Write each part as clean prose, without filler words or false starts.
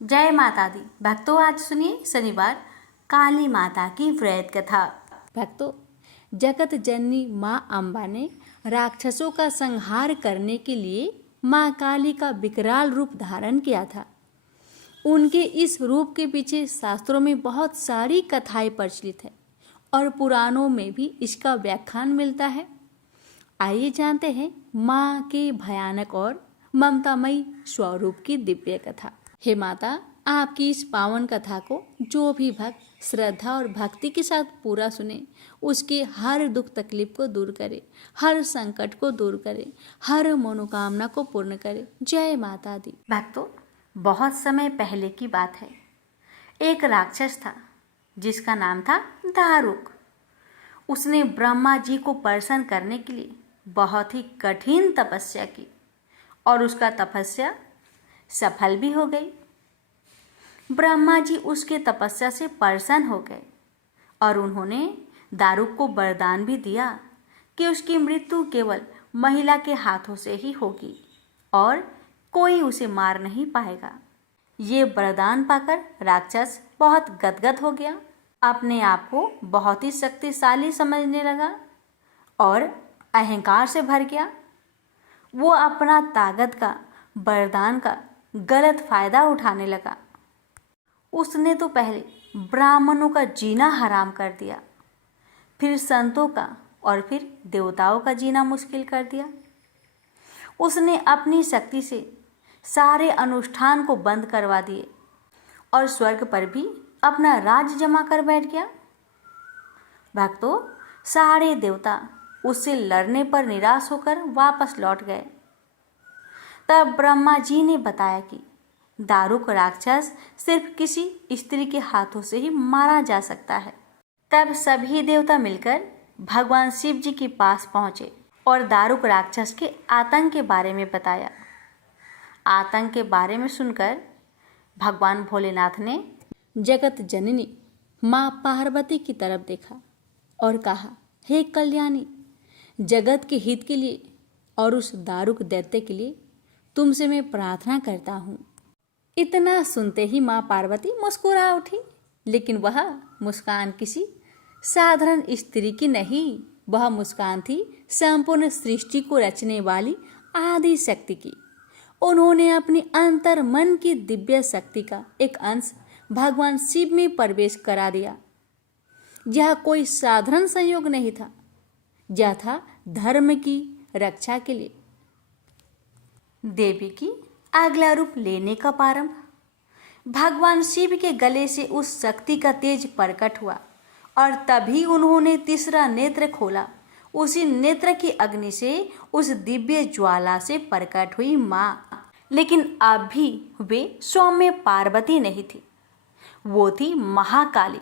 जय माता दी। भक्तों, आज सुनिए शनिवार काली माता की व्रत कथा। भक्तों, जगत जननी माँ अम्बा ने राक्षसों का संहार करने के लिए माँ काली का विकराल रूप धारण किया था। उनके इस रूप के पीछे शास्त्रों में बहुत सारी कथाएं प्रचलित है और पुराणों में भी इसका व्याख्यान मिलता है। आइए जानते हैं माँ के भयानक और ममतामयी स्वरूप की दिव्य कथा। हे माता, आपकी इस पावन कथा को जो भी भक्त श्रद्धा और भक्ति के साथ पूरा सुने, उसके हर दुख तकलीफ को दूर करे, हर संकट को दूर करे, हर मनोकामना को पूर्ण करे। जय माता दी। भक्तों, बहुत समय पहले की बात है। एक राक्षस था जिसका नाम था दारुक। उसने ब्रह्मा जी को प्रसन्न करने के लिए बहुत ही कठिन तपस्या की और उसका तपस्या सफल भी हो गई। ब्रह्मा जी उसके तपस्या से प्रसन्न हो गए और उन्होंने दारुक को वरदान भी दिया कि उसकी मृत्यु केवल महिला के हाथों से ही होगी और कोई उसे मार नहीं पाएगा। ये वरदान पाकर राक्षस बहुत गदगद हो गया, अपने आप को बहुत ही शक्तिशाली समझने लगा और अहंकार से भर गया। वो अपना ताकत का, वरदान का गलत फायदा उठाने लगा। उसने तो पहले ब्राह्मणों का जीना हराम कर दिया, फिर संतों का और फिर देवताओं का जीना मुश्किल कर दिया। उसने अपनी शक्ति से सारे अनुष्ठान को बंद करवा दिए और स्वर्ग पर भी अपना राज जमा कर बैठ गया। भक्तों, सारे देवता उससे लड़ने पर निराश होकर वापस लौट गए। तब ब्रह्मा जी ने बताया कि दारुक राक्षस सिर्फ किसी स्त्री के हाथों से ही मारा जा सकता है। तब सभी देवता मिलकर भगवान शिव जी के पास पहुंचे और दारुक राक्षस के आतंक के बारे में बताया। आतंक के बारे में सुनकर भगवान भोलेनाथ ने जगत जननी माँ पार्वती की तरफ देखा और कहा, हे कल्याणी, जगत के हित के लिए और उस दारुक दैत्य के लिए तुमसे मैं प्रार्थना करता हूँ। इतना सुनते ही माँ पार्वती मुस्कुरा उठी, लेकिन वह मुस्कान किसी साधारण स्त्री की नहीं, वह मुस्कान थी संपूर्ण सृष्टि को रचने वाली आदि शक्ति की। उन्होंने अपनी अंतर मन की दिव्य शक्ति का एक अंश भगवान शिव में प्रवेश करा दिया। यह कोई साधारण संयोग नहीं था, यह था धर्म की रक्षा के लिए। देवी की अगला रूप लेने का प्रारंभ। भगवान शिव के गले से उस शक्ति का तेज प्रकट हुआ और तभी उन्होंने तीसरा नेत्र खोला। उसी नेत्र की अग्नि से उस दिव्य ज्वाला से प्रकट हुई माँ। लेकिन अब भी वे सौम्य पार्वती नहीं थी, वो थी महाकाली,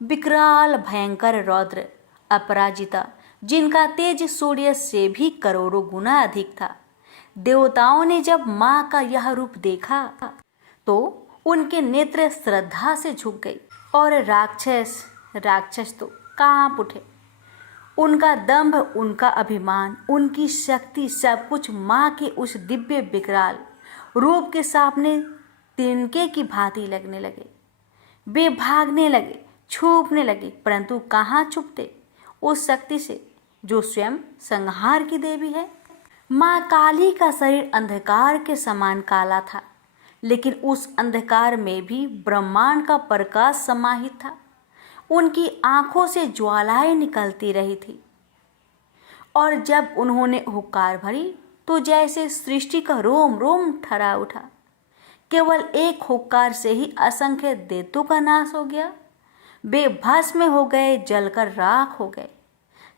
विकराल भयंकर रौद्र अपराजिता, जिनका तेज सूर्य से भी करोड़ों गुना अधिक था। देवताओं ने जब माँ का यह रूप देखा तो उनके नेत्र श्रद्धा से झुक गई और राक्षस तो कांप उठे। उनका दंभ, उनका अभिमान, उनकी शक्ति, सब कुछ माँ के उस दिव्य विकराल रूप के सामने तिनके की भांति लगने लगे। वे भागने लगे, छुपने लगे, परंतु कहाँ छुपते उस शक्ति से जो स्वयं संहार की देवी है। माँ काली का शरीर अंधकार के समान काला था, लेकिन उस अंधकार में भी ब्रह्मांड का प्रकाश समाहित था। उनकी आंखों से ज्वालाएं निकलती रही थी और जब उन्होंने हुक्कार भरी तो जैसे सृष्टि का रोम रोम ठरा उठा। केवल एक हुक्कार से ही असंख्य दैत्यों का नाश हो गया। वे भस्म हो गए, जलकर राख हो गए।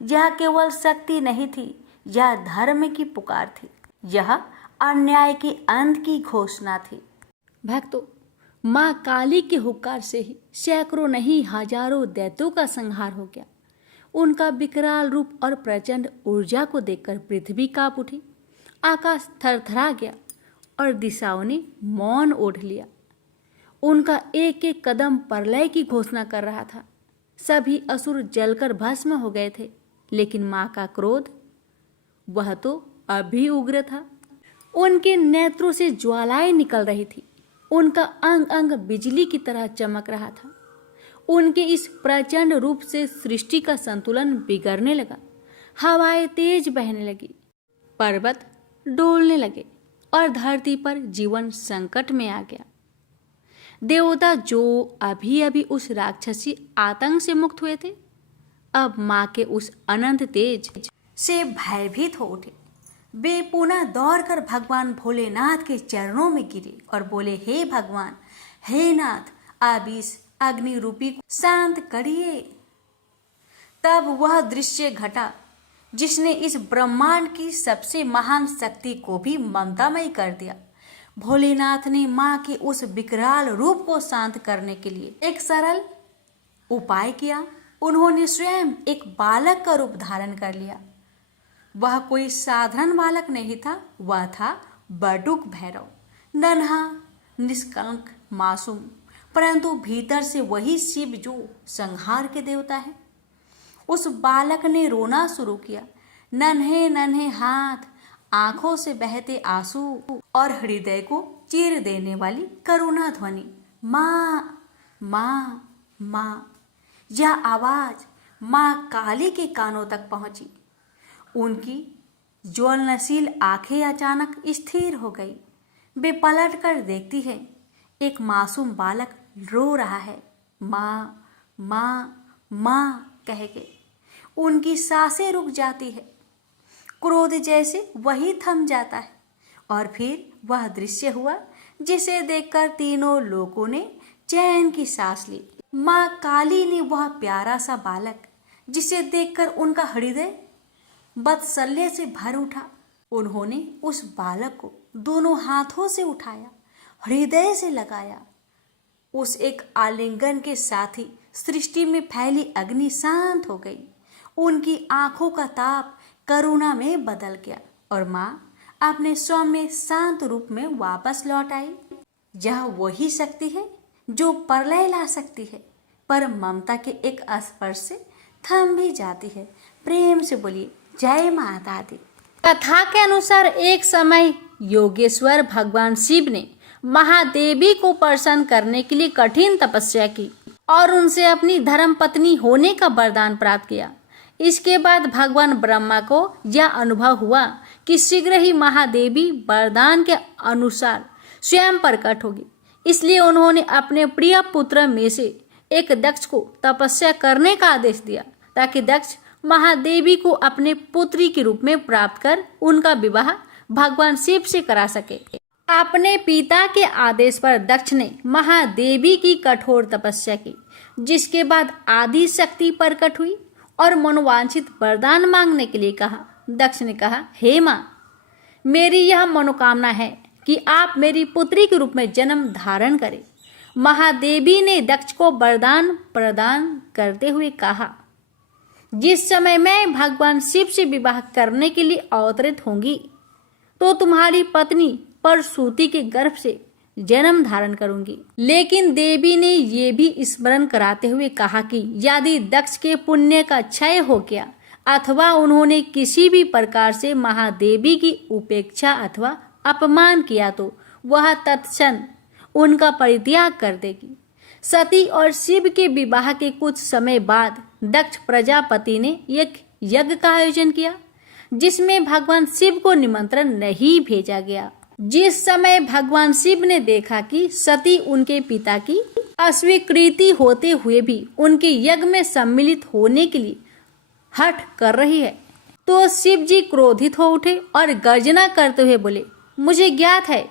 यह केवल शक्ति नहीं थी, यह धर्म की पुकार थी, यह अन्याय के अंत की घोषणा थी। भक्तों, माँ काली के हुक्कार से ही सैकड़ों नहीं हजारों दैत्यों का संहार हो गया। उनका विकराल रूप और प्रचंड ऊर्जा को देखकर पृथ्वी कांप उठी, आकाश थरथरा गया और दिशाओं ने मौन ओढ़ लिया। उनका एक एक कदम प्रलय की घोषणा कर रहा था। सभी असुर जलकर भस्म हो गए थे, लेकिन माँ का क्रोध, वह तो अभी उग्र था। उनके नेत्रों से ज्वालाएं निकल रही थी। उनका अंग अंग बिजली की तरह चमक रहा था। उनके इस प्रचंड रूप से सृष्टि का संतुलन बिगड़ने लगा। हवाएं तेज बहने लगी, पर्वत डोलने लगे और धरती पर जीवन संकट में आ गया। देवता जो अभी अभी उस राक्षसी आतंक से मुक्त हुए थे, अब मां के उस अनंत तेज से भयभीत हो उठे। वे पुनः दौड़कर भगवान भोलेनाथ के चरणों में गिरे और बोले, हे भगवान, हे नाथ, आप इस अग्नि रूपी को शांत करिए। तब वह दृश्य घटा जिसने इस ब्रह्मांड की सबसे महान शक्ति को भी ममतामयी कर दिया। भोलेनाथ ने मां के उस विकराल रूप को शांत करने के लिए एक सरल उपाय किया। उन्होंने स्वयं एक बालक का रूप धारण कर लिया। वह कोई साधारण बालक नहीं था, वह था बटुक भैरव। नन्हा, निष्कलंक, मासूम, परंतु भीतर से वही शिव जो संहार के देवता है। उस बालक ने रोना शुरू किया। नन्हे नन्हे हाथ, आंखों से बहते आंसू और हृदय को चीर देने वाली करुणा ध्वनि, माँ माँ माँ। यह आवाज माँ काली के कानों तक पहुंची। उनकी ज्वलनशील आंखें अचानक स्थिर हो गई। वे पलट कर देखती है, एक मासूम बालक रो रहा है, माँ माँ माँ कह के। उनकी सांसें रुक जाती है, क्रोध जैसे वही थम जाता है। और फिर वह दृश्य हुआ जिसे देखकर तीनों लोगों ने चैन की सांस ली। माँ काली ने वह प्यारा सा बालक, जिसे देखकर उनका हृदय वात्सल्य से भर उठा, उन्होंने उस बालक को दोनों हाथों से उठाया, हृदय से लगाया। उस एक आलिंगन के साथ ही सृष्टि में फैली अग्नि शांत हो गई। उनकी आंखों का ताप करुणा में बदल गया और माँ अपने सौम्य शांत रूप में वापस लौट आई। यह वही शक्ति है जो प्रलय ला सकती है, पर ममता के एक स्पर्श से थम भी जाती है। प्रेम से बोलिए जय माता दी। कथा के अनुसार एक समय योगेश्वर भगवान शिव ने महादेवी को प्रसन्न करने के लिए कठिन तपस्या की और उनसे अपनी धर्म पत्नी होने का वरदान प्राप्त किया। इसके बाद भगवान ब्रह्मा को यह अनुभव हुआ कि शीघ्र ही महादेवी वरदान के अनुसार स्वयं प्रकट होगी। इसलिए उन्होंने अपने प्रिय पुत्र में से एक दक्ष को तपस्या करने का आदेश दिया, ताकि दक्ष महादेवी को अपने पुत्री के रूप में प्राप्त कर उनका विवाह भगवान शिव से करा सके। अपने पिता के आदेश पर दक्ष ने महादेवी की कठोर तपस्या की, जिसके बाद आदि शक्ति प्रकट हुई और मनोवांछित वरदान मांगने के लिए कहा। दक्ष ने कहा, हे माँ, मेरी यह मनोकामना है कि आप मेरी पुत्री के रूप में जन्म धारण करें। महादेवी ने दक्ष को वरदान प्रदान करते हुए कहा, जिस समय मैं भगवान शिव से विवाह करने के लिए अवतरित होंगी, तो तुम्हारी पत्नी परसूति के गर्भ से जन्म धारण करूंगी। लेकिन देवी ने ये भी स्मरण कराते हुए कहा कि यदि दक्ष के पुण्य का क्षय हो गया अथवा उन्होंने किसी भी प्रकार से महादेवी की उपेक्षा अथवा अपमान किया, तो वह तत्क्षण उनका परित्याग कर देगी। सती और शिव के विवाह के कुछ समय बाद दक्ष प्रजापति ने एक यज्ञ का आयोजन किया, जिसमें भगवान शिव को निमंत्रण नहीं भेजा गया। जिस समय भगवान शिव ने देखा कि सती उनके पिता की अस्वीकृति होते हुए भी उनके यज्ञ में सम्मिलित होने के लिए हठ कर रही है, तो शिव जी क्रोधित हो उठे और गर्जना करते हुए बोले, मुझे ज्ञात है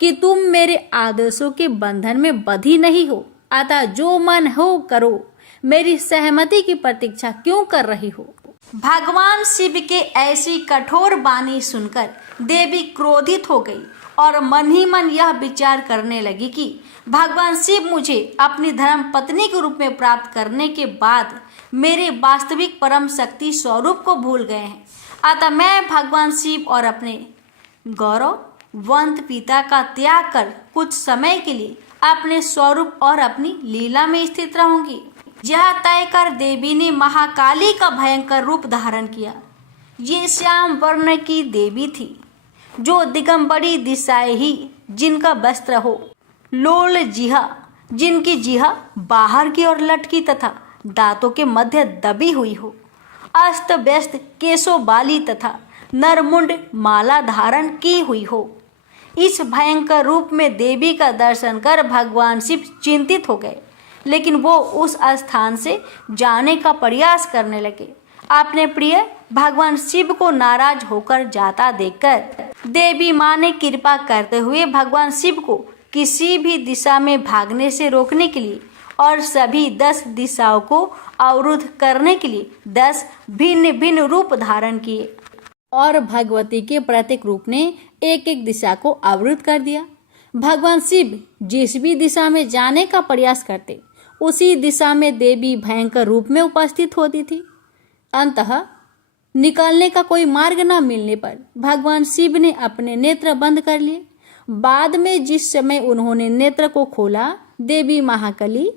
कि तुम मेरे आदेशों के बंधन में बंधी नहीं हो, अतः जो मन हो करो, मेरी सहमति की प्रतीक्षा क्यों कर रही हो। भगवान शिव के ऐसी कठोर वाणी सुनकर देवी क्रोधित हो गई और मन ही मन यह विचार करने लगी कि भगवान शिव मुझे अपनी धर्म पत्नी के रूप में प्राप्त करने के बाद मेरे वास्तविक परम शक्ति स्वरूप को भूल गए हैं। अतः मैं भगवान शिव और अपने गौरववंत पिता का त्याग कर कुछ समय के लिए अपने स्वरूप और अपनी लीला में स्थित रहूंगी। यह तय कर देवी ने महाकाली का भयंकर रूप धारण किया। ये श्याम वर्ण की देवी थी, जो दिगंबरी दिशाएं ही जिनका वस्त्र हो, लोल जिहा, जिनकी जिहा बाहर की ओर लटकी तथा दांतों के मध्य दबी हुई हो, अस्त व्यस्त केशों बाली तथा नरमुंड माला धारण की हुई हो। इस भयंकर रूप में देवी का दर्शन कर भगवान शिव चिंतित हो गए, लेकिन वो उस स्थान से जाने का प्रयास करने लगे। अपने प्रिय भगवान शिव को नाराज होकर जाता देखकर देवी माँ ने कृपा करते हुए भगवान शिव को किसी भी दिशा में भागने से रोकने के लिए और सभी 10 दिशाओं को अवरुद्ध करने के लिए 10 भिन्न भिन्न रूप धारण किए और भगवती के प्रत्येक रूप ने एक एक दिशा को अवरुद्ध कर दिया। भगवान शिव जिस भी दिशा में जाने का प्रयास करते, उसी दिशा में देवी भयंकर रूप में उपस्थित होती थी। अंततः निकलने का कोई मार्ग न मिलने पर भगवान शिव ने अपने नेत्र बंद कर लिए। बाद में जिस समय उन्होंने नेत्र को खोला, देवी महाकाली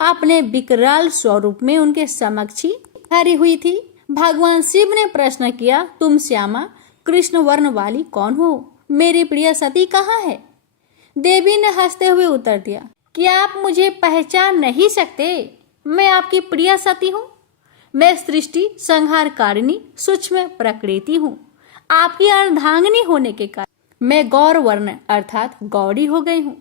अपने विकराल स्वरूप में उनके समक्ष ही खड़ी हुई थी। भगवान शिव ने प्रश्न किया, तुम श्यामा कृष्ण वर्ण वाली कौन हो? मेरी प्रिय सती कहाँ है? देवी ने हंसते हुए उत्तर दिया, क्या आप मुझे पहचान नहीं सकते? मैं आपकी प्रिय सती हूँ। मैं सृष्टि संहारकारिणी सूक्ष्म प्रकृति हूँ। आपकी अर्धांगिनी होने के कारण मैं गौर वर्ण अर्थात गौरी हो गई हूँ।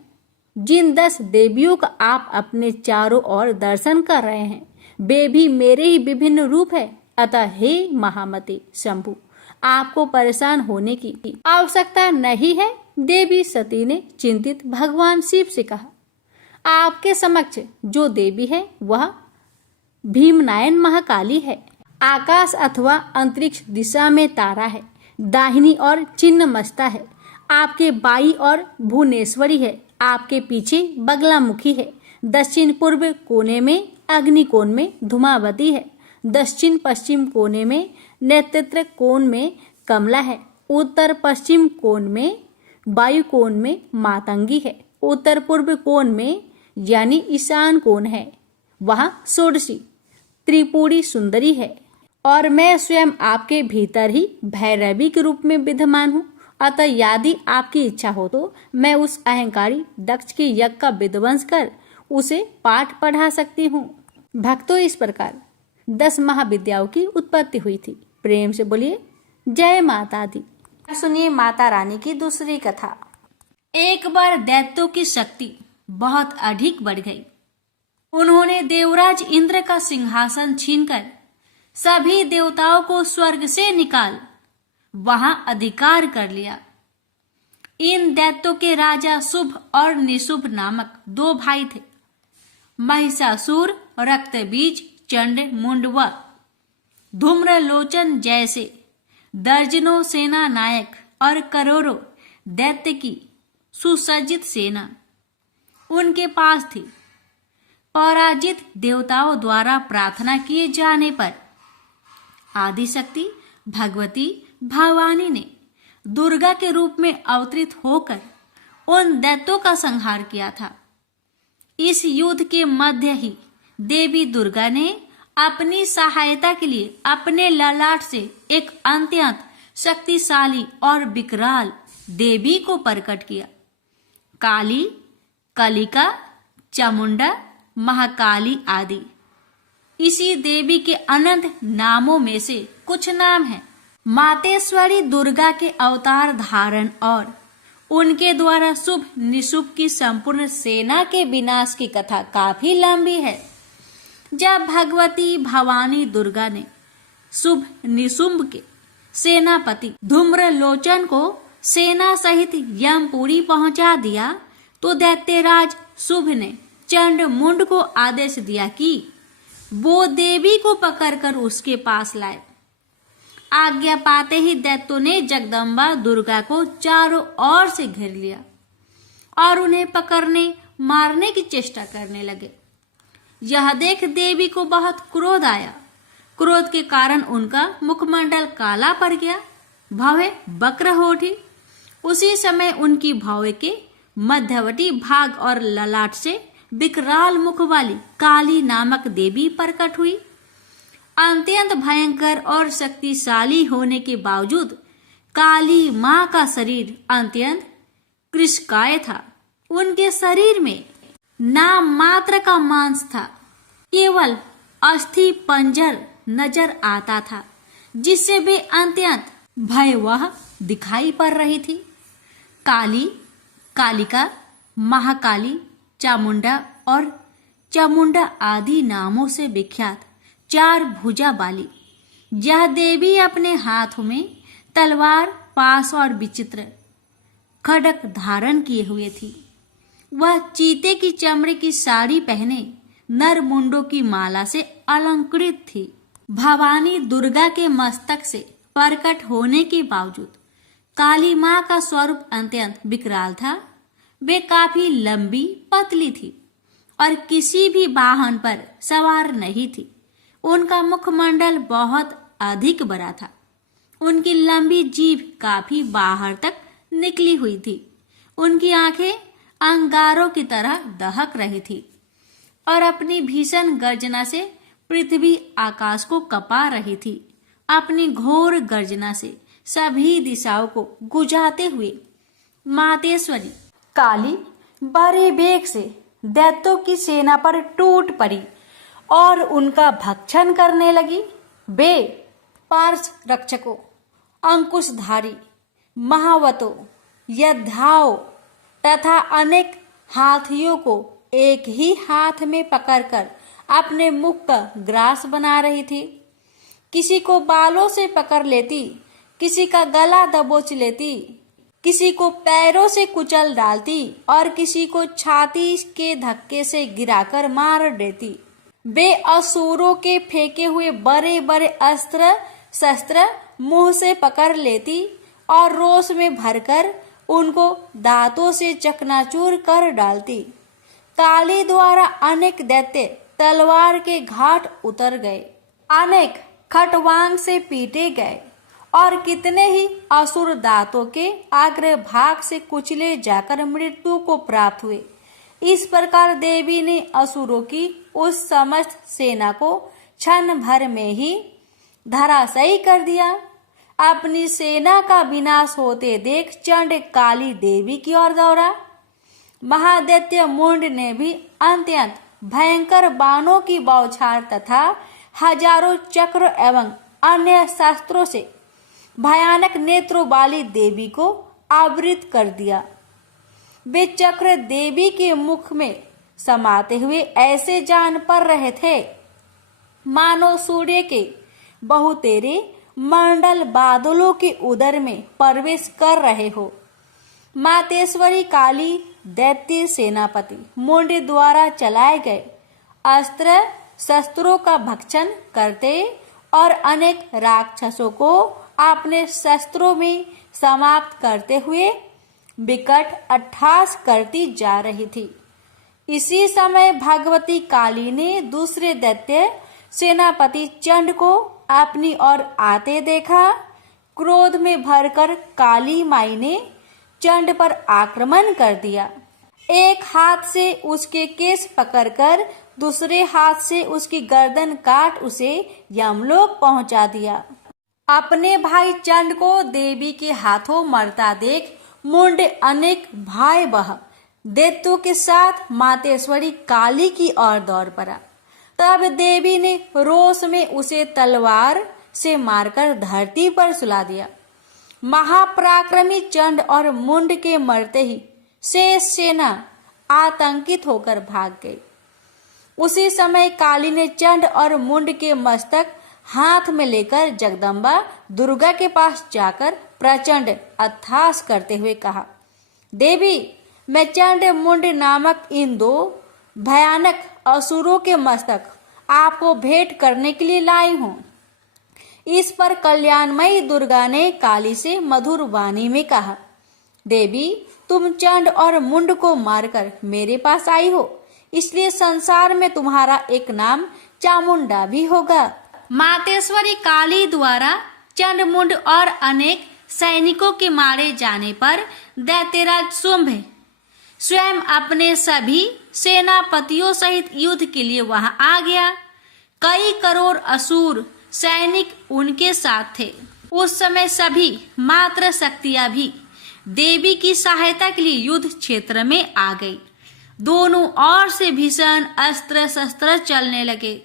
जिन 10 देवियों का आप अपने चारों ओर दर्शन कर रहे हैं, वे भी मेरे ही विभिन्न रूप है। अतः हे महामते शंभु, आपको परेशान होने की आवश्यकता नहीं है। देवी सती ने चिंतित भगवान शिव से कहा, आपके समक्ष जो देवी है वह भीमनायन महाकाली है। आकाश अथवा अंतरिक्ष दिशा में तारा है, दाहिनी और चिन्ह मस्ता है, आपके बाई और भुवनेश्वरी है, आपके पीछे बगलामुखी है, दक्षिण पूर्व कोने में अग्निकोण में धूमावती है, दक्षिण पश्चिम कोने में नेतृत्व कोण में कमला है, उत्तर पश्चिम कोण में वायु कोण में मातंगी है, उत्तर पूर्व कोण में यानी ईशान कोण है, वहाँ षोडशी त्रिपुरी सुंदरी है, और मैं स्वयं आपके भीतर ही भैरवी के रूप में विद्यमान हूँ। अतः यदि आपकी इच्छा हो तो मैं उस अहंकारी दक्ष के यज्ञ का विध्वंस कर उसे पाठ पढ़ा सकती हूँ। भक्तों, इस प्रकार 10 महाविद्याओं की उत्पत्ति हुई थी। प्रेम से बोलिए जय माता दी। सुनिए माता रानी की दूसरी कथा। एक बार दैत्यों की शक्ति बहुत अधिक बढ़ गई। उन्होंने देवराज इंद्र का सिंहासन छीनकर सभी देवताओं को स्वर्ग से निकाल वहां अधिकार कर लिया। इन दैत्यों के राजा शुभ और निशुभ नामक 2 भाई थे। महिषासुर, रक्तबीज, चंड, मुंड व धूम्रलोचन जैसे दर्जनों सेना नायक और करोड़ों दैत्य की सुसज्जित सेना उनके पास थी। पराजित देवताओं द्वारा प्रार्थना किए जाने पर आदिशक्ति भगवती भवानी ने दुर्गा के रूप में अवतरित होकर उन दैत्यों का संहार किया था। इस युद्ध के मध्य ही देवी दुर्गा ने अपनी सहायता के लिए अपने ललाट से एक अत्यंत शक्तिशाली और विकराल देवी को प्रकट किया। काली, कलिका, चामुंडा, महाकाली आदि इसी देवी के अनंत नामों में से कुछ नाम हैं। मातेश्वरी दुर्गा के अवतार धारण और उनके द्वारा शुभ निशुभ की संपूर्ण सेना के विनाश की कथा काफी लंबी है। जब भगवती भवानी दुर्गा ने शुभ निशुंभ के सेनापति धूम्रलोचन को सेना सहित यमपुरी पहुंचा दिया, तो दैत्यराज शुभ ने चंड मुंड को आदेश दिया कि वो देवी को पकड़कर उसके पास लाए। आज्ञा पाते ही दैत्यों ने जगदम्बा दुर्गा को चारों ओर से घेर लिया और उन्हें पकड़ने मारने की चेष्टा करने लगे। यह देख देवी को बहुत क्रोध आया। क्रोध के कारण उनका मुखमंडल काला पड़ गया, भवें वक्र हो उठी। उसी समय उनकी भौं के मध्यवर्ती भाग और ललाट से विकराल मुख वाली काली नामक देवी प्रकट हुई। अत्यंत भयंकर और शक्तिशाली होने के बावजूद काली मां का शरीर अत्यंत कृशकाय था। उनके शरीर में नाम मात्र का मांस था, केवल अस्थि पंजर नजर आता था, जिससे वे अत्यंत भयावह दिखाई पड़ रही थी। काली, कालिका, महाकाली, चामुंडा और चामुंडा आदि नामों से विख्यात 4 भुजा वाली यह देवी अपने हाथों में तलवार, पास और विचित्र खड्ग धारण किए हुए थी। वह चीते की चमड़े की साड़ी पहने नर मुंडों की माला से अलंकृत थी। भवानी दुर्गा के मस्तक से प्रकट होने के बावजूद काली माँ का स्वरूप अत्यंत विकराल था। वे काफी लंबी, पतली थी और किसी भी वाहन पर सवार नहीं थी। उनका मुखमंडल बहुत अधिक बड़ा था। उनकी लंबी जीभ काफी बाहर तक निकली हुई थी। उनकी आंखें अंगारों की तरह दहक रही थी और अपनी भीषण गर्जना से पृथ्वी आकाश को कपा रही थी। अपनी घोर गर्जना से सभी दिशाओं को गुजाते हुए मातेश्वरी काली बड़े वेग से दैत्यों की सेना पर टूट पड़ी और उनका भक्षण करने लगी। वे पार्श रक्षकों, अंकुशधारी, महावतों, योद्धाओं तथा अनेक हाथियों को एक ही हाथ में पकड़कर अपने मुख का ग्रास बना रही थी। किसी को बालों से पकड़ लेती, किसी का गला दबोच लेती, किसी को पैरों से कुचल डालती और किसी को छाती के धक्के से गिराकर मार देती। वे असुरों के फेंके हुए बड़े बड़े अस्त्र शस्त्र मुंह से पकड़ लेती और रोष में भरकर उनको दांतों से चकनाचूर कर डालती। काली द्वारा अनेक दैत्य तलवार के घाट उतर गए, अनेक खटवांग से पीटे गए और कितने ही असुर दांतों के अग्रभाग से कुचले जाकर मृत्यु को प्राप्त हुए। इस प्रकार देवी ने असुरों की उस समस्त सेना को क्षण भर में ही धराशायी कर दिया। अपनी सेना का विनाश होते देख चंड काली देवी की ओर दौड़ा। महादैत्य मुंड ने भी अत्यंत भयंकर बाणों की बौछार तथा हजारों चक्र एवं अन्य शस्त्रों से भयानक नेत्रों वाली देवी को आवृत कर दिया। वे चक्र देवी के मुख में समाते हुए ऐसे जान पड़ रहे थे मानो सूर्य के बहुतेरे मंडल बादलों के उदर में प्रवेश कर रहे हो। मातेश्वरी काली दैत्य सेनापति मुंड द्वारा चलाए गए अस्त्र शस्त्रों का भक्षण करते और अनेक राक्षसों को अपने शस्त्रों में समाप्त करते हुए विकट अट्टहास करती जा रही थी। इसी समय भगवती काली ने दूसरे दैत्य सेनापति चंड को अपनी ओर आते देखा। क्रोध में भरकर काली माई ने चंड पर आक्रमण कर दिया। एक हाथ से उसके केस पकड़कर दूसरे हाथ से उसकी गर्दन काट उसे यमलोक पहुंचा दिया। अपने भाई चंड को देवी के हाथों मरता देख मुंड अनेक भयावह दैत्यों के साथ मातेश्वरी काली की ओर दौड़ पड़ा। तब देवी ने रोष में उसे तलवार से मारकर धरती पर सुला दिया। महापराक्रमी चंड और मुंड के मरते ही शेष सेना आतंकित होकर भाग गई। उसी समय काली ने चंड और मुंड के मस्तक हाथ में लेकर जगदम्बा दुर्गा के पास जाकर प्रचंड अट्टहास करते हुए कहा, देवी, मैं चंड मुंड नामक इन 2 भयानक असुरों के मस्तक आपको भेंट करने के लिए लाई हूँ। इस पर कल्याणमयी दुर्गा ने काली से मधुर वाणी में कहा, देवी, तुम चंड और मुंड को मारकर मेरे पास आई हो, इसलिए संसार में तुम्हारा एक नाम चामुंडा भी होगा। मातेश्वरी काली द्वारा चंड मुंड और अनेक सैनिकों के मारे जाने पर दैत्यराज शुंभ स्वयं अपने सभी सेनापतियों सहित युद्ध के लिए वहां आ गया। कई करोड़ असुर सैनिक उनके साथ थे। उस समय सभी मात्र शक्तियां भी देवी की सहायता के लिए युद्ध क्षेत्र में आ गई। दोनों ओर से भीषण अस्त्र शस्त्र चलने लगे।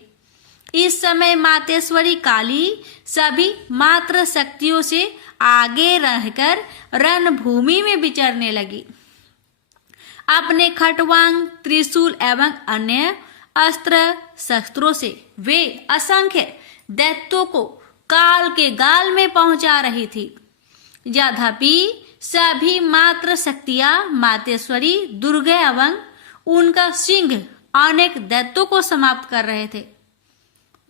इस समय मातेश्वरी काली सभी मात्र शक्तियों से आगे रहकर रणभूमि में विचरने लगी। अपने खटवांग, त्रिशूल एवं अन्य अस्त्र शस्त्रों से वे असंख्य दैत्यों को काल के गाल में पहुंचा रही थी। यद्यपि सभी मात्र शक्तियां मातेश्वरी दुर्गा एवं उनका सिंह अनेक दैत्यों को समाप्त कर रहे थे,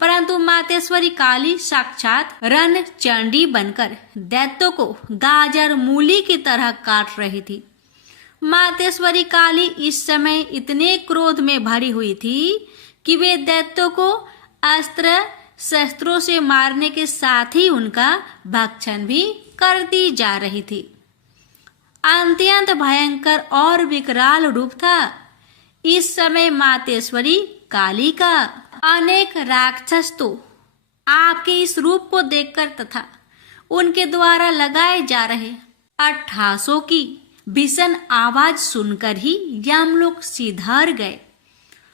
परंतु मातेश्वरी काली साक्षात रणचंडी बनकर दैत्यों को गाजर मूली की तरह काट रही थी। मातेश्वरी काली इस समय इतने क्रोध में भरी हुई थी कि वे दैत्यों को अस्त्र शस्त्रों से मारने के साथ ही उनका भक्षण भी करती जा रही थी। अत्यंत भयंकर और विकराल रूप था इस समय मातेश्वरी काली का। अनेक राक्षस तो आपके इस रूप को देखकर तथा उनके द्वारा लगाए जा रहे अट्ठासों की भीषण आवाज सुनकर ही यमलोक सिधार गए।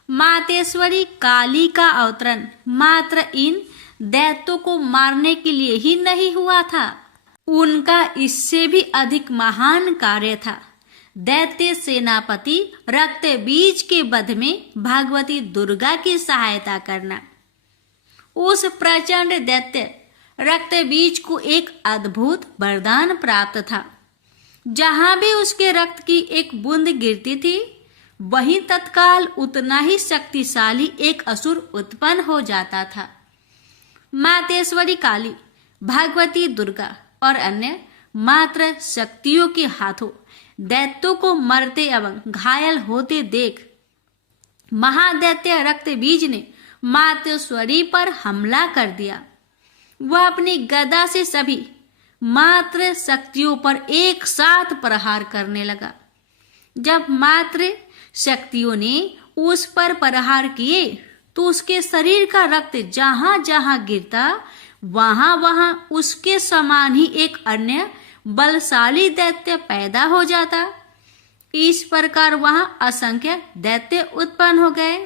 मातेश्वरी काली का अवतरण मात्र इन दैत्यों को मारने के लिए ही नहीं हुआ था, उनका इससे भी अधिक महान कार्य था। दैत्य सेनापति रक्तबीज के वध में भगवती दुर्गा की सहायता करना। उस प्रचंड दैत्य रक्तबीज को एक अद्भुत वरदान प्राप्त था। जहां भी उसके रक्त की एक बूंद गिरती थी, वहीं तत्काल उतना ही शक्तिशाली एक असुर उत्पन्न हो जाता था। मातेश्वरी काली, भगवती दुर्गा और अन्य मात्र शक्तियों के हाथों दैत्यों को मरते एवं घायल होते देख महादैत्य रक्तबीज ने मातेश्वरी पर हमला कर दिया। वह अपनी गदा से सभी मात्र शक्तियों पर एक साथ प्रहार करने लगा। जब मात्र शक्तियों ने उस पर प्रहार किए तो उसके शरीर का रक्त जहां जहां गिरता वहां वहां उसके समान ही एक अन्य बलशाली दैत्य पैदा हो जाता। इस प्रकार वहां असंख्य दैत्य उत्पन्न हो गए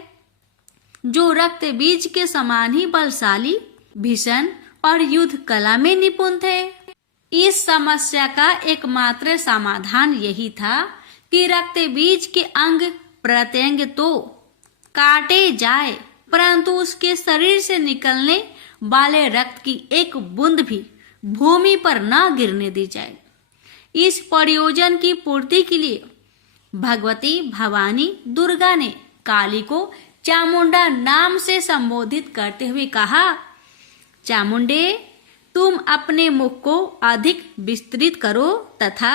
जो रक्त बीज के समान ही बलशाली, भीषण और युद्ध कला में निपुण थे। इस समस्या का एकमात्र समाधान यही था कि रक्त बीज के अंग प्रत्यंग तो काटे जाए, परंतु उसके शरीर से निकलने वाले रक्त की एक बूंद भी भूमि पर न गिरने दी जाए। इस प्रयोजन की पूर्ति के लिए भगवती भवानी दुर्गा ने काली को चामुंडा नाम से संबोधित करते हुए कहा, चामुंडे, तुम अपने मुख को अधिक विस्तृत करो तथा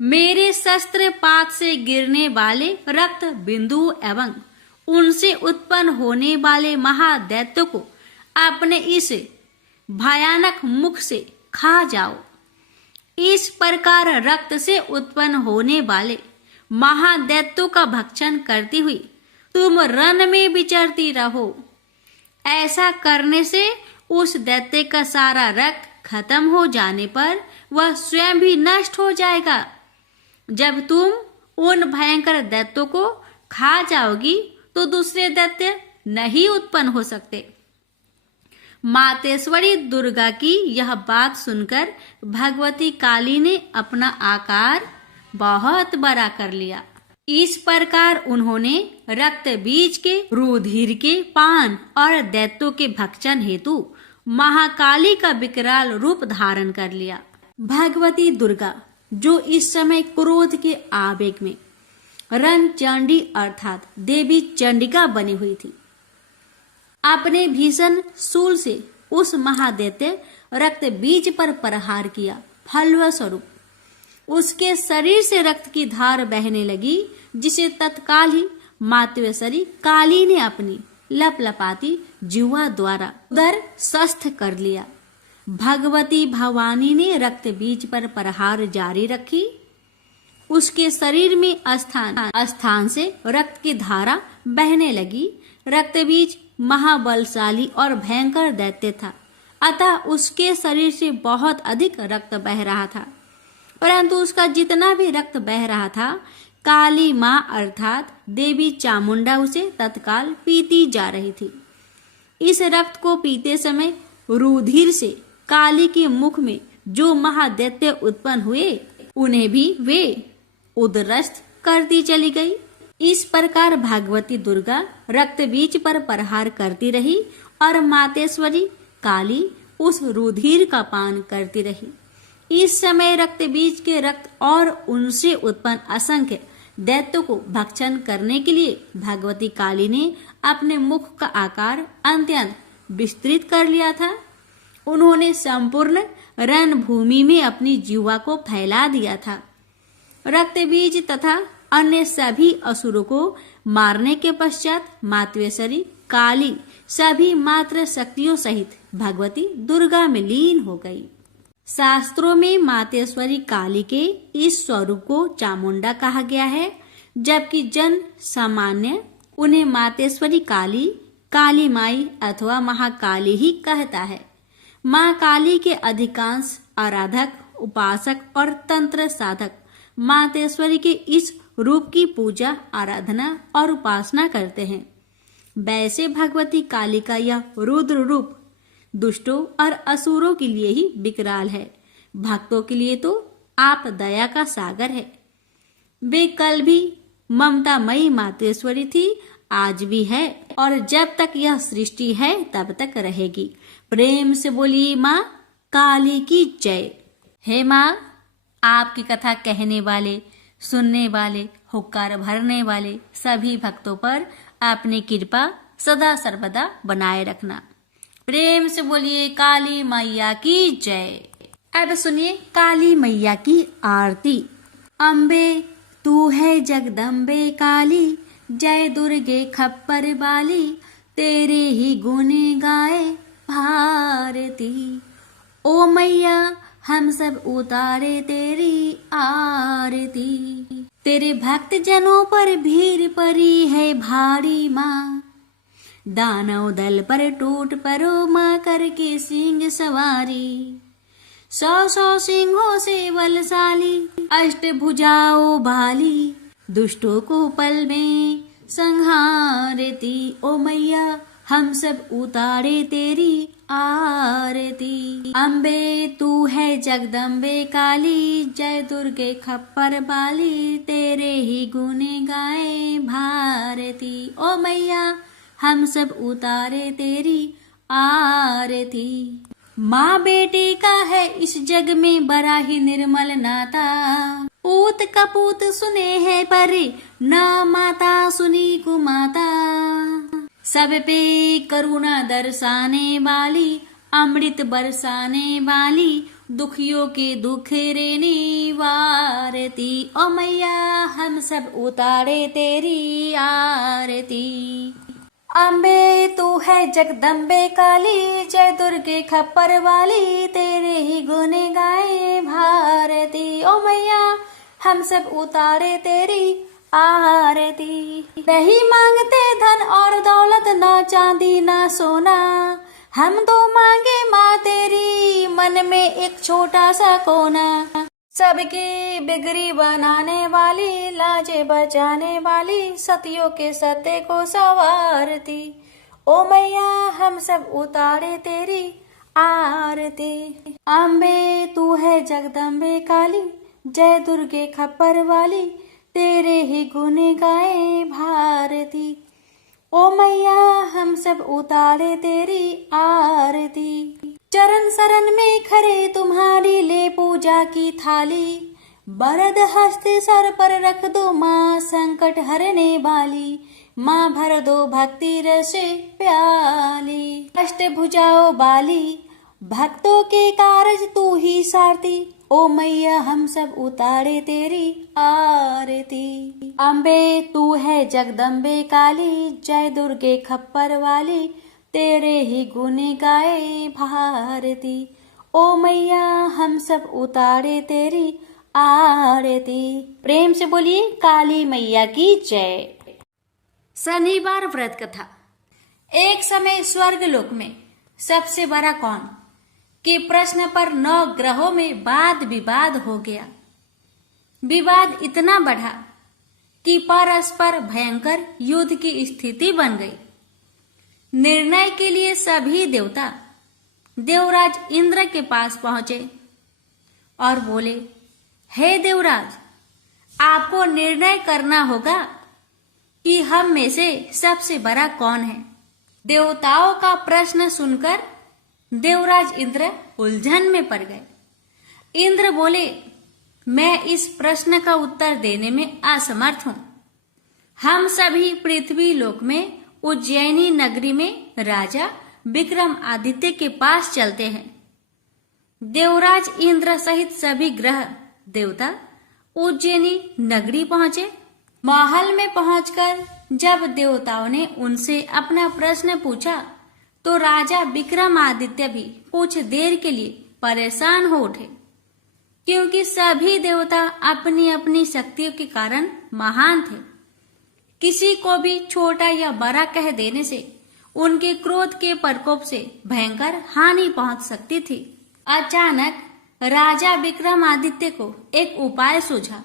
मेरे शस्त्र पात से गिरने वाले रक्त बिंदु एवं उनसे उत्पन्न होने वाले महादैत्य को अपने इस भयानक मुख से खा जाओ। इस प्रकार रक्त से उत्पन्न होने वाले महादैत्यों का भक्षण करती हुई तुम रण में विचरती रहो। ऐसा करने से उस दैत्य का सारा रक्त खत्म हो जाने पर वह स्वयं भी नष्ट हो जाएगा। जब तुम उन भयंकर दैत्यों को खा जाओगी तो दूसरे दैत्य नहीं उत्पन्न हो सकते। मातेश्वरी दुर्गा की यह बात सुनकर भगवती काली ने अपना आकार बहुत बड़ा कर लिया। इस प्रकार उन्होंने रक्त बीज के रुधिर के पान और दैत्यों के भक्षण हेतु महाकाली का विकराल रूप धारण कर लिया। भगवती दुर्गा जो इस समय क्रोध के आवेग में रणचंडी अर्थात देवी चंडिका बनी हुई थी, अपने भीषण शूल से उस महादैत्य रक्त बीज पर प्रहार किया। फलस्वरूप उसके शरीर से रक्त की धार बहने लगी, जिसे तत्काल ही मातेश्वरी काली ने अपनी लपलपाती जिह्वा द्वारा उदर स्वस्थ कर लिया। भगवती भवानी ने रक्त बीज पर प्रहार जारी रखी। उसके शरीर में स्थान से रक्त की धारा बहने लगी। रक्त बीज महाबलशाली और भयंकर दैत्य था, अतः उसके शरीर से बहुत अधिक रक्त बह रहा था। परंतु उसका जितना भी रक्त बह रहा था, काली माँ अर्थात देवी चामुंडा उसे तत्काल पीती जा रही थी। इस रक्त को पीते समय रुधिर से काली के मुख में जो महादैत्य उत्पन्न हुए, उन्हें भी वे उद्रस्त करती चली गई। इस प्रकार भागवती दुर्गा रक्त बीज पर प्रहार करती रही और मातेश्वरी काली उस रुधिर का पान करती रही। इस समय रक्त बीज के रक्त और उनसे उत्पन्न असंख्य दैत्यों को भक्षण करने के लिए भगवती काली ने अपने मुख का आकार अत्यंत विस्तृत कर लिया था। उन्होंने संपूर्ण रणभूमि में अपनी जीवा को फैला दिया था। रक्त बीज तथा अन्य सभी असुरों को मारने के पश्चात मातेश्वरी काली सभी मात्र शक्तियों सहित भगवती दुर्गा में लीन हो गई। शास्त्रों में मातेश्वरी काली के इस स्वरूप को चामुंडा कहा गया है, जबकि जन सामान्य उन्हें मातेश्वरी काली, काली माई अथवा महाकाली ही कहता है। माँ काली के अधिकांश आराधक, उपासक और तंत्र साधक मातेश्वरी के इस रूप की पूजा, आराधना और उपासना करते हैं। वैसे भगवती काली का यह रुद्र रूप दुष्टों और असुरों के लिए ही विकराल है, भक्तों के लिए तो आप दया का सागर है। वे कल भी ममतामयी मातेश्वरी थी, आज भी है और जब तक यह सृष्टि है तब तक रहेगी। प्रेम से बोलिए माँ काली की जय। हे माँ, आपकी कथा कहने वाले, सुनने वाले, हुक्कार भरने वाले सभी भक्तों पर अपनी कृपा सदा सर्वदा बनाए रखना। प्रेम से बोलिए काली मैया की जय। अब सुनिए काली मैया की आरती। अम्बे तू है जगदम्बे काली, जय दुर्गे खप्पर बाली, तेरे ही गुने गाए भारती। ओ मैया हम सब उतारे तेरी आरती, तेरे भक्त जनों पर भीड़ पड़ी है भारी माँ, दानव दल पर टूट परो माँ करके सिंह सवारी। 100 सिंहों से बलशाली, अष्टभुजाओ भाली, दुष्टों को पल में संहारती। ओ मैया हम सब उतारे तेरी आरती। अम्बे तू है जगदम्बे काली, जय दुर्गे खप्पर बाली, तेरे ही गुने गाए भारती। ओ मैया हम सब उतारे तेरी आरती। माँ बेटी का है इस जग में बड़ा ही निर्मल नाता, पूत कपूत सुने है परे, ना माता सुनी कुमाता। सब पे करुणा दर्शाने वाली, अमृत बरसाने वाली, दुखियों के दुख रेने वारती। ओ मैया हम सब उतारे तेरी आरती। अम्बे तू है जगदम्बे काली, जय दुर्गे खप्पर वाली, तेरे ही गुने गाए भारती। ओ मैया हम सब उतारे तेरी आरती। नहीं मांगते धन और दौलत, ना चांदी ना सोना, हम तो मांगे माँ तेरी मन में एक छोटा सा कोना। सबकी बिगड़ी बनाने वाली, लाजे बचाने वाली, सतियों के सत्य को संवारती। ओ मैया हम सब उतारे तेरी आरती। अम्बे तू है जगदम्बे काली, जय दुर्गे खप्पर वाली, तेरे ही गुने गाए भारती। ओ मैया हम सब उतारे तेरी आरती। चरण शरण में खड़े तुम्हारी ले पूजा की थाली, बरद हस्ते सर पर रख दो माँ संकट हरने वाली, माँ भर दो भक्ति रसे प्याली। अष्टभुजाओ बाली, भक्तों के कारज तू ही सारती। ओ मैया हम सब उतारे तेरी आरती। अम्बे तू है जगदम्बे काली, जय दुर्गे खप्पर वाली, तेरे ही गुने गाए भारती। ओ मैया हम सब उतारे तेरी आरती। प्रेम से बोलिए काली मैया की जय। शनिवार व्रत कथा। एक समय स्वर्ग लोक में सबसे बड़ा कौन के प्रश्न पर 9 ग्रहों में वाद विवाद हो गया। विवाद इतना बढ़ा कि परस्पर भयंकर युद्ध की स्थिति बन गई। निर्णय के लिए सभी देवता देवराज इंद्र के पास पहुंचे और बोले, हे देवराज, आपको निर्णय करना होगा कि हम में से सबसे बड़ा कौन है। देवताओं का प्रश्न सुनकर देवराज इंद्र उलझन में पड़ गए। इंद्र बोले, मैं इस प्रश्न का उत्तर देने में असमर्थ हूं। हम सभी पृथ्वी लोक में उज्जैनी नगरी में राजा विक्रमादित्य के पास चलते हैं। देवराज इंद्र सहित सभी ग्रह देवता उज्जैनी नगरी पहुंचे। महल में पहुंचकर जब देवताओं ने उनसे अपना प्रश्न पूछा तो राजा विक्रमादित्य भी कुछ देर के लिए परेशान हो उठे, क्योंकि सभी देवता अपनी अपनी शक्तियों के कारण महान थे। किसी को भी छोटा या बड़ा कह देने से उनके क्रोध के प्रकोप से भयंकर हानि पहुंच सकती थी। अचानक राजा विक्रमादित्य को एक उपाय सूझा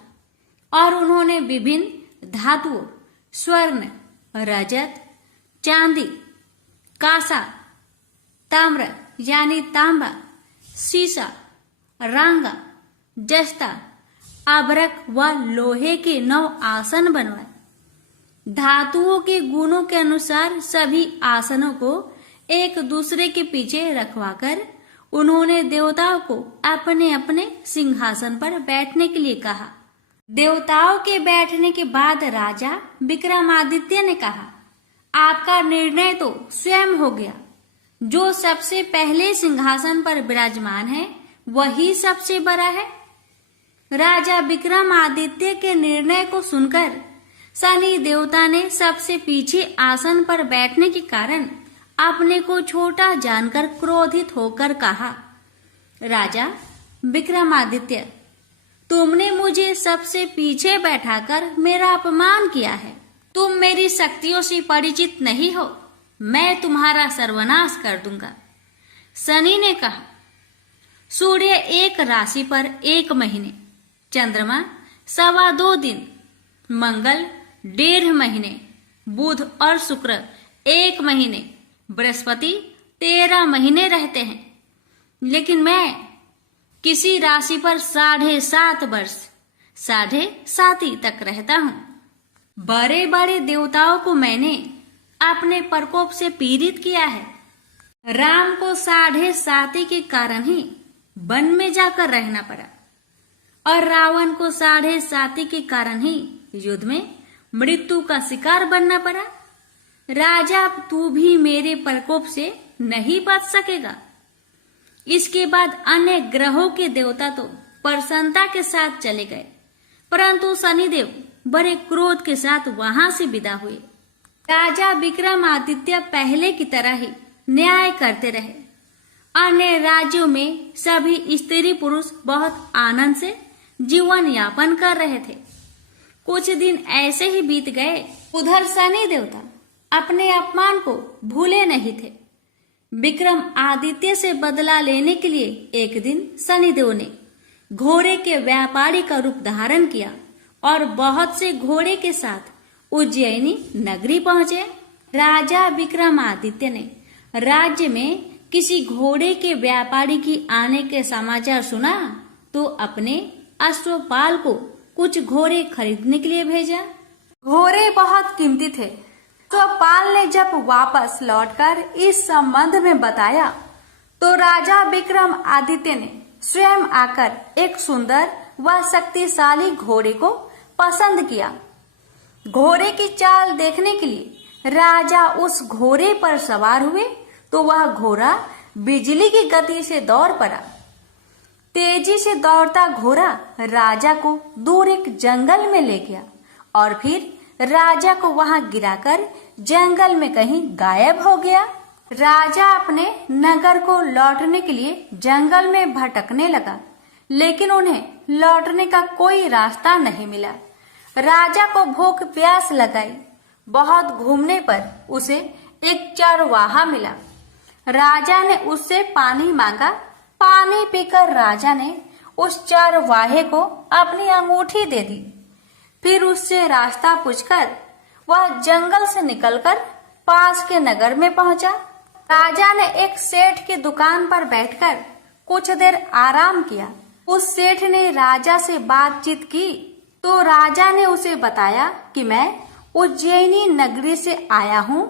और उन्होंने विभिन्न धातुओं स्वर्ण, रजत, चांदी, कांसा, ताम्र यानी तांबा, सीसा, रांगा, जस्ता, अभ्रक व लोहे के 9 आसन बनवाए। धातुओं के गुणों के अनुसार सभी आसनों को एक दूसरे के पीछे रखवाकर उन्होंने देवताओं को अपने अपने सिंहासन पर बैठने के लिए कहा। देवताओं के बैठने के बाद राजा विक्रमादित्य ने कहा, आपका निर्णय तो स्वयं हो गया। जो सबसे पहले सिंहासन पर विराजमान है वही सबसे बड़ा है। राजा विक्रमादित्य के निर्णय को सुनकर शनि देवता ने सबसे पीछे आसन पर बैठने के कारण अपने को छोटा जानकर क्रोधित होकर कहा, राजा विक्रमादित्य, तुमने मुझे सबसे पीछे बैठाकर मेरा अपमान किया है। तुम मेरी शक्तियों से परिचित नहीं हो। मैं तुम्हारा सर्वनाश कर दूंगा। शनि ने कहा, सूर्य एक राशि पर 1 महीने, चंद्रमा 2.25 दिन, मंगल 1.5 महीने, बुध और शुक्र 1 महीने, बृहस्पति 13 महीने रहते हैं, लेकिन मैं किसी राशि पर 7.5 वर्ष 7.5 तक रहता हूं। बड़े बड़े देवताओं को मैंने अपने प्रकोप से पीड़ित किया है। राम को 7.5 के कारण ही वन में जाकर रहना पड़ा और रावण को 7.5 के कारण ही युद्ध में मृत्यु का शिकार बनना पड़ा। राजा, अब तू भी मेरे प्रकोप से नहीं बच सकेगा। इसके बाद अन्य ग्रहों के देवता तो प्रसन्नता के साथ चले गए, परंतु शनिदेव बड़े क्रोध के साथ वहां से विदा हुए। राजा विक्रमादित्य पहले की तरह ही न्याय करते रहे। अन्य राज्यों में सभी स्त्री पुरुष बहुत आनंद से जीवन यापन कर रहे थे। कुछ दिन ऐसे ही बीत गए। उधर शनि देवता अपने अपमान को भूले नहीं थे। विक्रम आदित्य से बदला लेने के लिए एक दिन शनिदेव ने घोड़े के व्यापारी का रूप धारण किया और बहुत से घोड़े के साथ उज्जैनी नगरी पहुंचे। राजा विक्रमादित्य ने राज्य में किसी घोड़े के व्यापारी की आने के समाचार सुना तो अपने अश्वपाल को कुछ घोड़े खरीदने के लिए भेजा। घोड़े बहुत कीमती थे। अश्वपाल ने जब वापस लौटकर इस संबंध में बताया तो राजा विक्रमादित्य ने स्वयं आकर एक सुंदर व शक्तिशाली घोड़े को पसंद किया। घोड़े की चाल देखने के लिए राजा उस घोड़े पर सवार हुए तो वह घोड़ा बिजली की गति से दौड़ पड़ा। तेजी से दौड़ता घोड़ा राजा को दूर एक जंगल में ले गया और फिर राजा को वहां गिराकर जंगल में कहीं गायब हो गया। राजा अपने नगर को लौटने के लिए जंगल में भटकने लगा, लेकिन उन्हें लौटने का कोई रास्ता नहीं मिला। राजा को भूख प्यास लगाई। बहुत घूमने पर उसे एक चरवाहा मिला। राजा ने उससे पानी मांगा। पानी पीकर राजा ने उस चरवाहे को अपनी अंगूठी दे दी। फिर उससे रास्ता पूछकर वह जंगल से निकलकर पास के नगर में पहुंचा। राजा ने एक सेठ की दुकान पर बैठकर कुछ देर आराम किया। उस सेठ ने राजा से बातचीत की तो राजा ने उसे बताया कि मैं उज्जैनी नगरी से आया हूँ।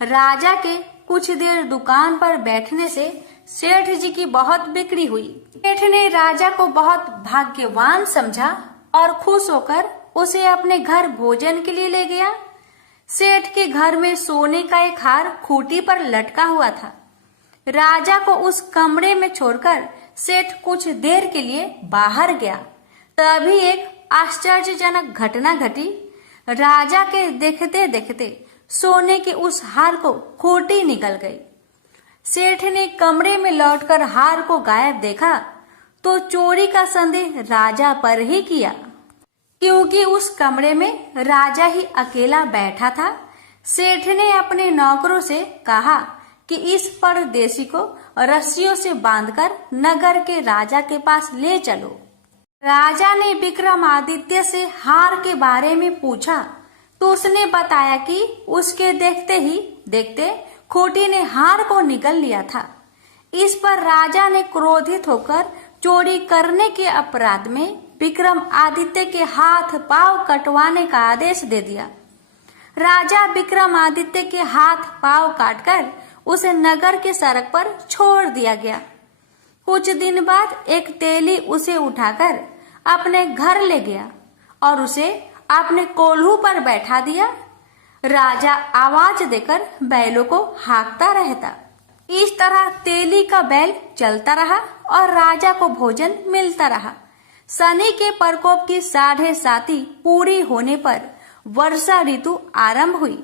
राजा के कुछ देर दुकान पर बैठने से सेठ जी की बहुत बिक्री हुई। सेठ ने राजा को बहुत भाग्यवान समझा और खुश होकर उसे अपने घर भोजन के लिए ले गया। सेठ के घर में सोने का एक हार खूंटी पर लटका हुआ था। राजा को उस कमरे में छोड़कर सेठ कुछ देर के लिए बाहर गया। तभी एक आश्चर्यजनक घटना घटी। राजा के देखते देखते सोने के उस हार को खूंटी निकल गई। सेठ ने कमरे में लौटकर हार को गायब देखा तो चोरी का संदेह राजा पर ही किया, क्योंकि उस कमरे में राजा ही अकेला बैठा था। सेठ ने अपने नौकरों से कहा कि इस परदेशी को रस्सियों से बांधकर नगर के राजा के पास ले चलो। राजा ने विक्रमादित्य से हार के बारे में पूछा तो उसने बताया कि उसके देखते ही देखते खूंटी ने हार को निगल लिया था। इस पर राजा ने क्रोधित होकर चोरी करने के अपराध में विक्रमादित्य के हाथ पांव कटवाने का आदेश दे दिया। राजा विक्रमादित्य के हाथ पांव काटकर उसे नगर के सड़क पर छोड़ दिया गया। कुछ दिन बाद एक तेली उसे उठाकर अपने घर ले गया और उसे अपने कोल्हू पर बैठा दिया। राजा आवाज देकर बैलों को हाँकता रहता। इस तरह तेली का बैल चलता रहा और राजा को भोजन मिलता रहा। शनि के प्रकोप की 7.5 पूरी होने पर वर्षा ऋतु आरंभ हुई।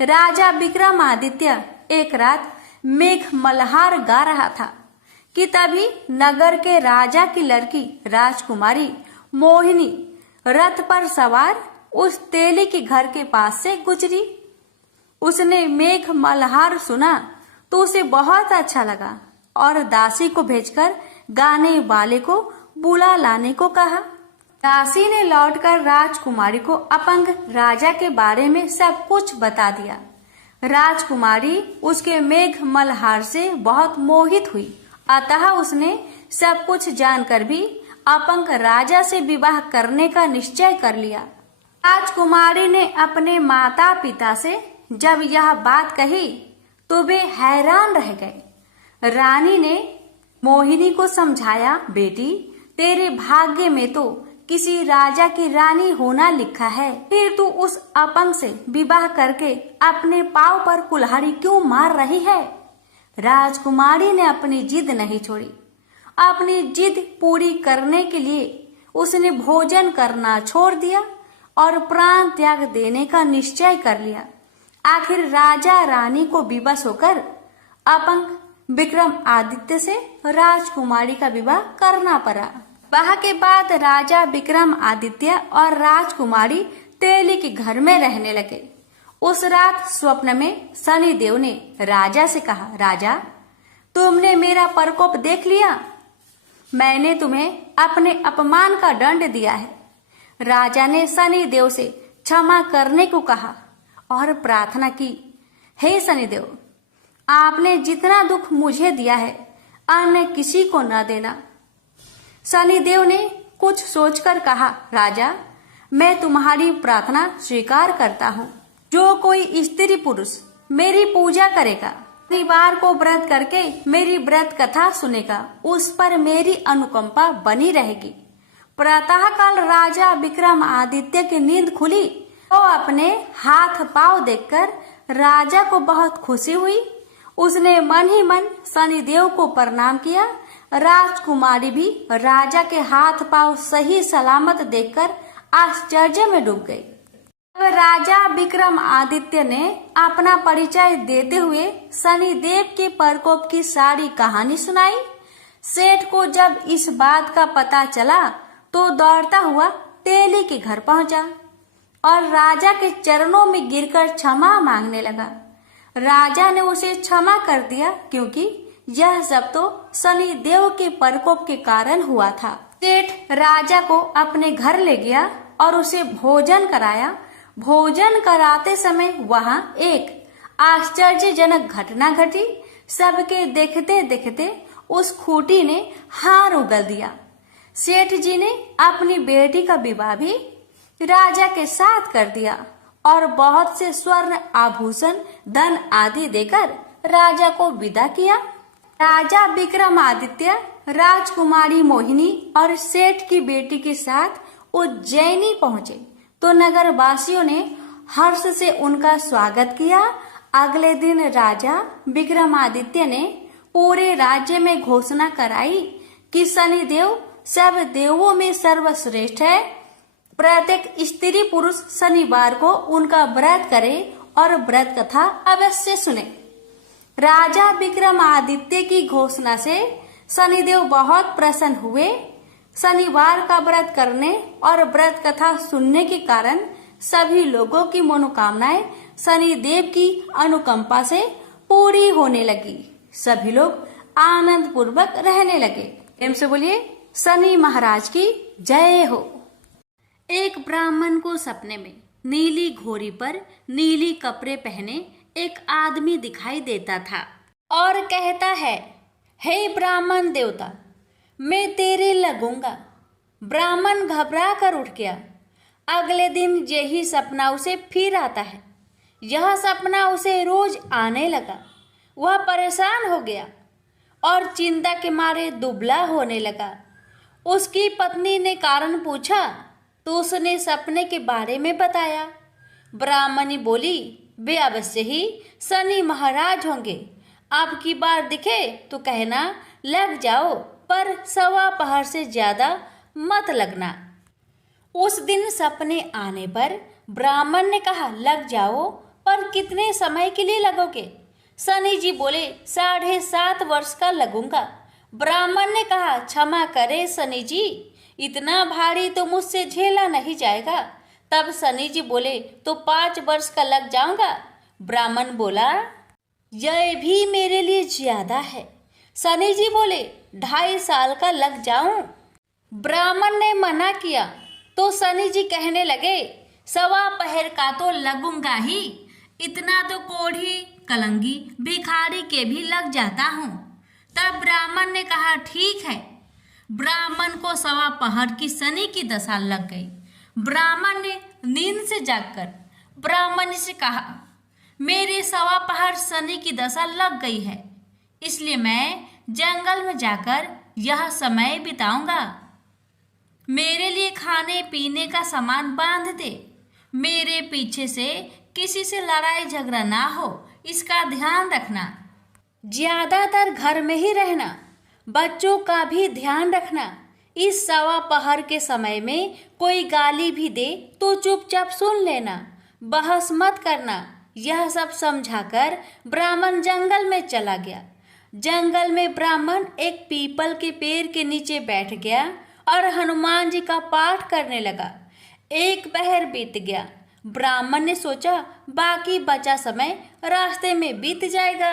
राजा विक्रमादित्य एक रात मेघ मल्हार गा रहा था कि तभी नगर के राजा की लड़की राजकुमारी मोहिनी रथ पर सवार उस तेली के घर के पास से गुजरी। उसने मेघ मल्हार सुना तो उसे बहुत अच्छा लगा और दासी को भेजकर गाने वाले को बुला लाने को कहा। दासी ने लौटकर राजकुमारी को अपंग राजा के बारे में सब कुछ बता दिया। राजकुमारी उसके मेघ मल्हार से बहुत मोहित हुई, अतः उसने सब कुछ जानकर भी अपंग राजा से विवाह करने का निश्चय कर लिया। राजकुमारी ने अपने माता पिता से जब यह बात कही तो वे हैरान रह गए। रानी ने मोहिनी को समझाया, बेटी तेरे भाग्य में तो किसी राजा की रानी होना लिखा है, फिर तू उस अपंग से विवाह करके अपने पांव पर कुल्हाड़ी क्यों मार रही है। राजकुमारी ने अपनी जिद नहीं छोड़ी। अपनी जिद पूरी करने के लिए उसने भोजन करना छोड़ दिया और प्राण त्याग देने का निश्चय कर लिया। आखिर राजा रानी को विवश होकर अपंग विक्रमादित्य से राजकुमारी का विवाह करना पड़ा। विवाह के बाद राजा विक्रमादित्य और राजकुमारी तेली के घर में रहने लगे। उस रात स्वप्न में शनिदेव ने राजा से कहा, राजा तुमने मेरा प्रकोप देख लिया, मैंने तुम्हें अपने अपमान का दंड दिया है। राजा ने शनिदेव से क्षमा करने को कहा और प्रार्थना की, हे शनिदेव, आपने जितना दुख मुझे दिया है अन्य किसी को न देना। शनिदेव ने कुछ सोचकर कहा, राजा मैं तुम्हारी प्रार्थना स्वीकार करता हूँ। जो कोई स्त्री पुरुष मेरी पूजा करेगा, शनिवार को व्रत करके मेरी व्रत कथा सुनेगा, उस पर मेरी अनुकंपा बनी रहेगी। प्रातः काल राजा विक्रमादित्य की नींद खुली तो अपने हाथ पांव देखकर राजा को बहुत खुशी हुई। उसने मन ही मन शनिदेव को प्रणाम किया। राजकुमारी भी राजा के हाथ पांव सही सलामत देखकर आश्चर्य में डूब गई। राजा विक्रमादित्य ने अपना परिचय देते हुए शनिदेव के प्रकोप की सारी कहानी सुनाई। सेठ को जब इस बात का पता चला तो दौड़ता हुआ तेली के घर पहुंचा और राजा के चरणों में गिरकर क्षमा मांगने लगा। राजा ने उसे क्षमा कर दिया, क्योंकि यह सब तो शनिदेव के प्रकोप के कारण हुआ था। सेठ राजा को अपने घर ले गया और उसे भोजन कराया। भोजन कराते समय वहां एक आश्चर्यजनक घटना घटी। सबके देखते देखते उस खूंटी ने हार उगल दिया। सेठ जी ने अपनी बेटी का विवाह भी राजा के साथ कर दिया और बहुत से स्वर्ण आभूषण धन आदि देकर राजा को विदा किया। राजा विक्रमादित्य राजकुमारी मोहिनी और सेठ की बेटी के साथ उज्जैनी पहुंचे तो नगर वासियों ने हर्ष से उनका स्वागत किया। अगले दिन राजा विक्रमादित्य ने पूरे राज्य में घोषणा कराई कि शनिदेव सब देवों में सर्वश्रेष्ठ है। प्रत्येक स्त्री पुरुष शनिवार को उनका व्रत करे और व्रत कथा अवश्य सुने। राजा विक्रमादित्य की घोषणा से शनिदेव बहुत प्रसन्न हुए। शनिवार का व्रत करने और व्रत कथा सुनने के कारण सभी लोगों की मनोकामनाएं शनिदेव की अनुकंपा से पूरी होने लगी। सभी लोग आनंद पूर्वक रहने लगे। प्रेम से बोलिए शनि महाराज की जय हो। एक ब्राह्मण को सपने में नीली घोड़ी पर नीली कपड़े पहने एक आदमी दिखाई देता था और कहता है, हे ब्राह्मण देवता, मैं तेरे लगूंगा। ब्राह्मण घबरा कर उठ गया। अगले दिन यही सपना उसे फिर आता है। यह सपना उसे रोज आने लगा। वह परेशान हो गया और चिंता के मारे दुबला होने लगा। उसकी पत्नी ने कारण पूछा तो उसने सपने के बारे में बताया। ब्राह्मणी बोली, वे अवश्य ही शनि महाराज होंगे। अब की बार दिखे तो कहना लग जाओ, पर सवा पहर से ज्यादा मत लगना। उस दिन सपने आने पर ब्राह्मण ने कहा, लग जाओ, पर कितने समय के लिए लगोगे? शनि जी बोले, 7.5 वर्ष का लगूंगा। ब्राह्मण ने कहा, क्षमा करे शनि जी, इतना भारी तो मुझसे झेला नहीं जाएगा। तब शनि जी बोले, तो 5 वर्ष का लग जाऊंगा। ब्राह्मण बोला, यह भी मेरे लिए ज्यादा है। शनि जी बोले, 2.5 साल का लग जाऊं। ब्राह्मण ने मना किया तो शनि जी कहने लगे, सवा पहर का तो लगूंगा ही, इतना तो कोढ़ी कलंगी भिखारी के भी लग जाता हूँ। तब ब्राह्मण ने कहा, ठीक है। ब्राह्मण को सवा पहर की शनि की दशा लग गई। ब्राह्मण ने नींद से जागकर ब्राह्मण से कहा, मेरे सवा पहर शनि की दशा लग गई है, इसलिए मैं जंगल में जाकर यह समय बिताऊंगा। मेरे लिए खाने पीने का सामान बांध दे। मेरे पीछे से किसी से लड़ाई झगड़ा ना हो, इसका ध्यान रखना। ज्यादातर घर में ही रहना। बच्चों का भी ध्यान रखना। इस सवा पहर के समय में कोई गाली भी दे तो चुपचाप सुन लेना, बहस मत करना। यह सब समझाकर ब्राह्मण जंगल में चला गया। जंगल में ब्राह्मण एक पीपल के पेड़ के नीचे बैठ गया और हनुमान जी का पाठ करने लगा। 1 पहर बीत गया। ब्राह्मण ने सोचा बाकी बचा समय रास्ते में बीत जाएगा,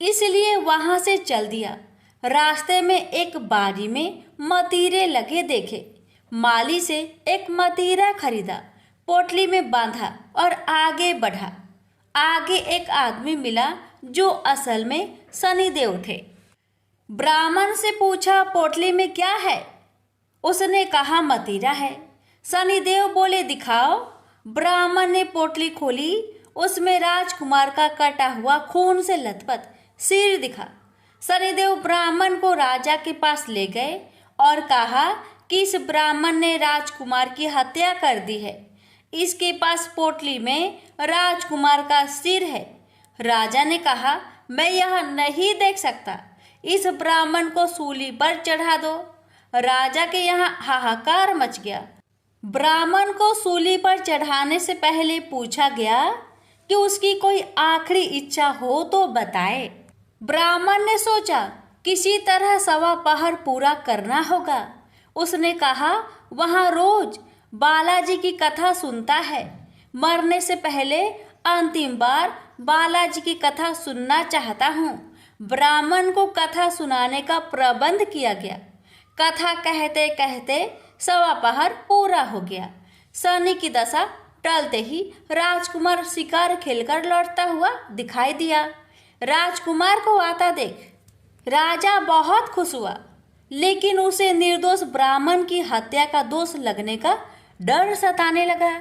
इसलिए वहां से चल दिया। रास्ते में एक बाड़ी में मतीरे लगे देखे। माली से एक मतीरा खरीदा, पोटली में बांधा और आगे बढ़ा। आगे एक आदमी मिला जो असल में शनिदेव थे। ब्राह्मण से पूछा, पोटली में क्या है? उसने कहा, मतीरा है। शनिदेव बोले, दिखाओ। ब्राह्मण ने पोटली खोली। उसमें राजकुमार का कटा हुआ खून से लथपथ सिर दिखा। शनिदेव ब्राह्मण को राजा के पास ले गए और कहा कि इस ब्राह्मण ने राजकुमार की हत्या कर दी है। इसके पास पोटली में राजकुमार का सिर है। राजा ने कहा, मैं यह नहीं देख सकता, इस ब्राह्मण को सूली पर चढ़ा दो। राजा के यहाँ हाहाकार मच गया। ब्राह्मण को सूली पर चढ़ाने से पहले पूछा गया कि उसकी कोई आखिरी इच्छा हो तो बताए। ब्राह्मण ने सोचा किसी तरह सवा पहर पूरा करना होगा। उसने कहा, वहाँ रोज बालाजी की कथा सुनता है। मरने से पहले अंतिम बार बालाजी की कथा सुनना चाहता हूँ। ब्राह्मण को कथा सुनाने का प्रबंध किया गया। कथा कहते कहते 1.25 पहर पूरा हो गया। शनि की दशा टलते ही राजकुमार शिकार खेलकर लौटता हुआ दिखाई दिया। राजकुमार को आता देख राजा बहुत खुश हुआ, लेकिन उसे निर्दोष ब्राह्मण की हत्या का दोष लगने का डर सताने लगा।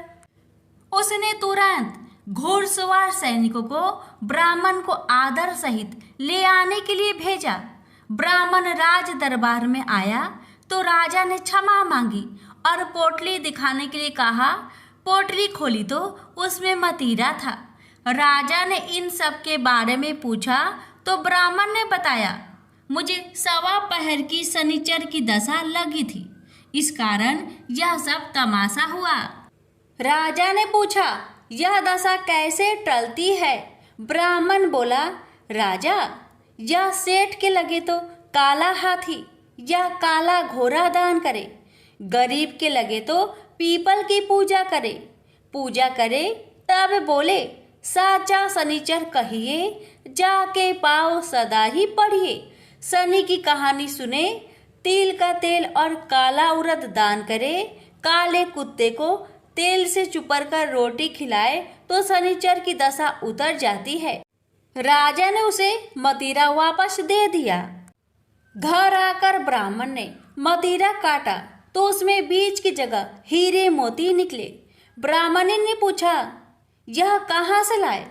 उसने तुरंत घुड़सवार सैनिकों को ब्राह्मण को आदर सहित ले आने के लिए भेजा। ब्राह्मण राज दरबार में आया तो राजा ने क्षमा मांगी और पोटली दिखाने के लिए कहा। पोटली खोली तो उसमें मतीरा था। राजा ने इन सब के बारे में पूछा तो ब्राह्मण ने बताया, मुझे 1.25 पहर की शनिचर की दशा लगी थी, इस कारण यह सब तमाशा हुआ। राजा ने पूछा, यह दशा कैसे टलती है? ब्राह्मण बोला, राजा, यह सेठ के लगे तो काला हाथी या काला घोड़ा दान करे, गरीब के लगे तो पीपल की पूजा करे तब बोले, साचा शनिचर कहिए, जाके पाओ सदा ही पढ़िए। शनि की कहानी सुने, तिल का तेल और काला उड़द दान करे, काले कुत्ते को तेल से चुपर कर रोटी खिलाए तो शनिचर की दशा उतर जाती है। राजा ने उसे मतीरा वापस दे दिया। घर आकर ब्राह्मण ने मतीरा काटा तो उसमें बीज की जगह हीरे मोती निकले। ब्राह्मण ने पूछा, यह कहाँ से लाए?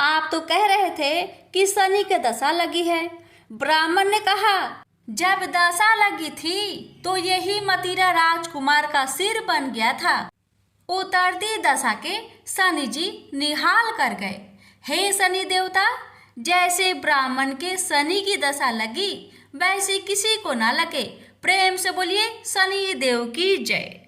आप तो कह रहे थे कि शनि की दशा लगी है। ब्राह्मण ने कहा, जब दशा लगी थी तो यही मतीरा राजकुमार का सिर बन गया था। उतरती दशा के शनि जी निहाल कर गए। हे शनि देवता, जैसे ब्राह्मण के शनि की दशा लगी वैसे किसी को ना लगे। प्रेम से बोलिए शनि देव की जय।